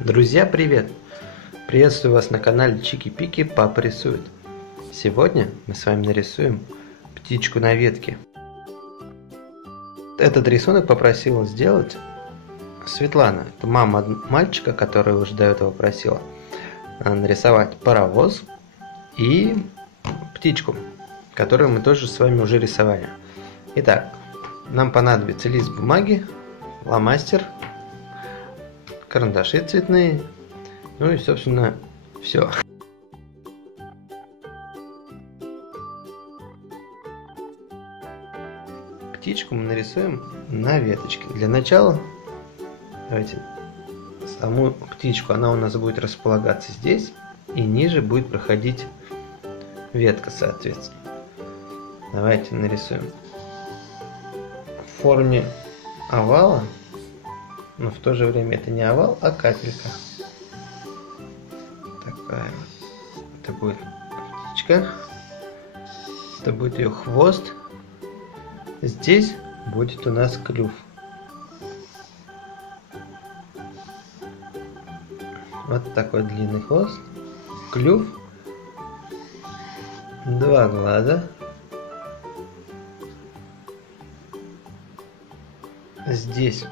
Друзья, привет! Приветствую вас на канале Чики-Пики Папа рисует. Сегодня мы с вами нарисуем птичку на ветке. Этот рисунок попросила сделать Светлана. Это мама мальчика, которая уже до этого просила нарисовать паровоз и птичку, которую мы тоже с вами уже рисовали. Итак, нам понадобится лист бумаги, фломастер, карандаши цветные, ну и, собственно, все. Птичку мы нарисуем на веточке. Для начала давайте саму птичку, она у нас будет располагаться здесь, и ниже будет проходить ветка, соответственно. Давайте нарисуем в форме овала. Но в то же время это не овал, а капелька. Такая вот. Это будет птичка. Это будет ее хвост. Здесь будет у нас клюв. Вот такой длинный хвост. Клюв. Два глаза. Здесь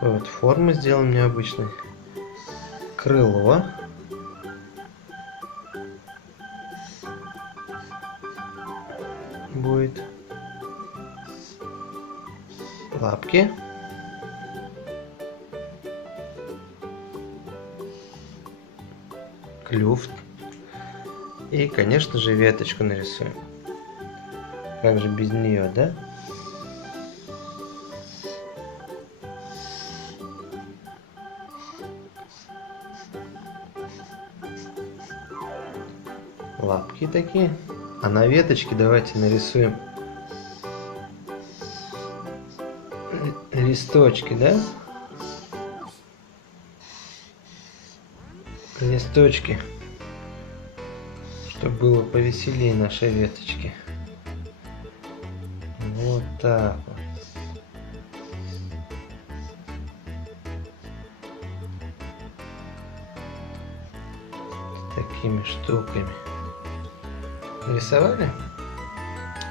вот форму сделаем необычной. Крыло. Будет. Лапки. Клюв. И, конечно же, веточку нарисуем. Как же без нее, да? Лапки такие. А на веточке давайте нарисуем листочки, да? Листочки, чтобы было повеселее нашей веточки. Вот так вот. Такими штуками. Рисовали?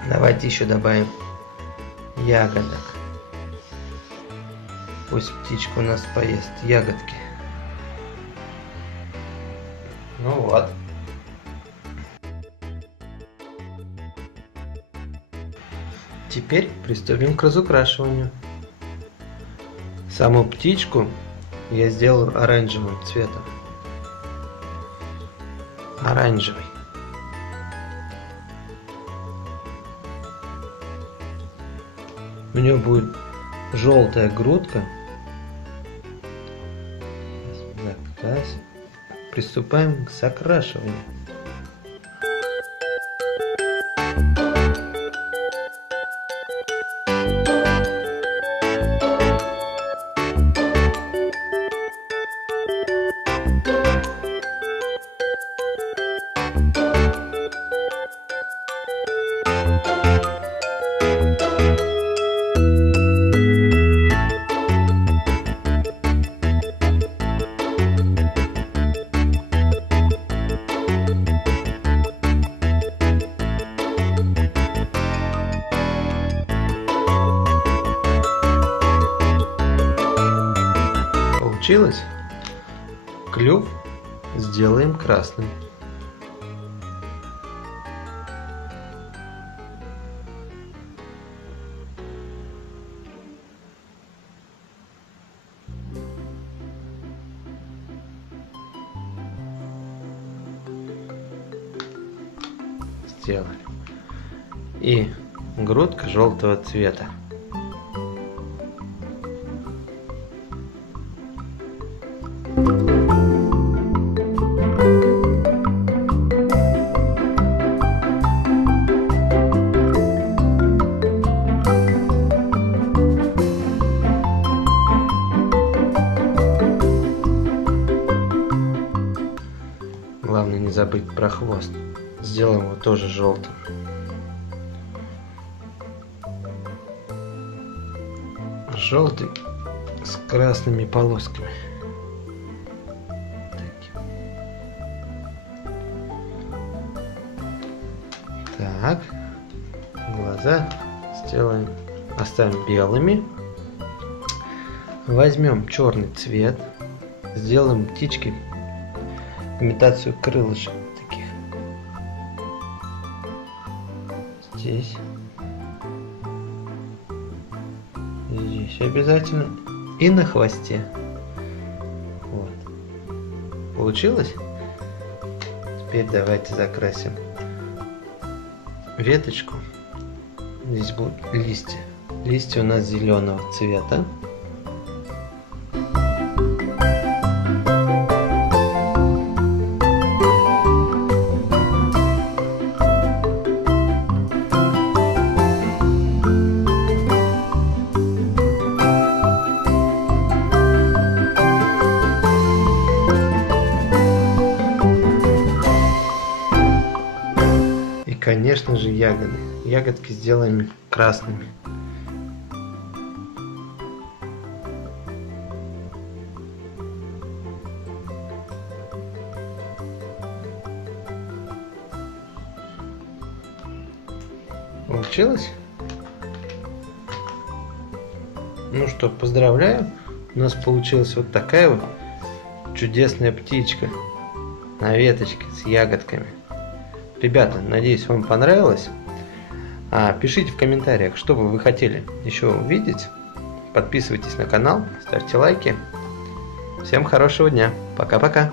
Давайте еще добавим ягодок. Пусть птичка у нас поест ягодки. Ну вот. Теперь приступим к разукрашиванию. Саму птичку я сделал оранжевым цветом. Оранжевый. У нее будет желтая грудка. Приступаем к закрашиванию. Получилось? Клюв сделаем красным. Сделали. И грудка желтого цвета. Главное не забыть про хвост. Сделаем его тоже желтым. желтый с красными полосками. Так, глаза сделаем, оставим белыми. Возьмем черный цвет, сделаем птички имитацию крылышек таких. Здесь. Здесь обязательно. И на хвосте. Вот. Получилось? Теперь давайте закрасим веточку. Здесь будут листья. Листья у нас зеленого цвета. И, конечно же, ягоды. Ягодки сделаем красными. Получилось? Ну что, поздравляю. У нас получилась вот такая вот чудесная птичка на веточке с ягодками. Ребята, надеюсь, вам понравилось. Пишите в комментариях, что бы вы хотели еще увидеть. Подписывайтесь на канал, ставьте лайки. Всем хорошего дня. Пока-пока.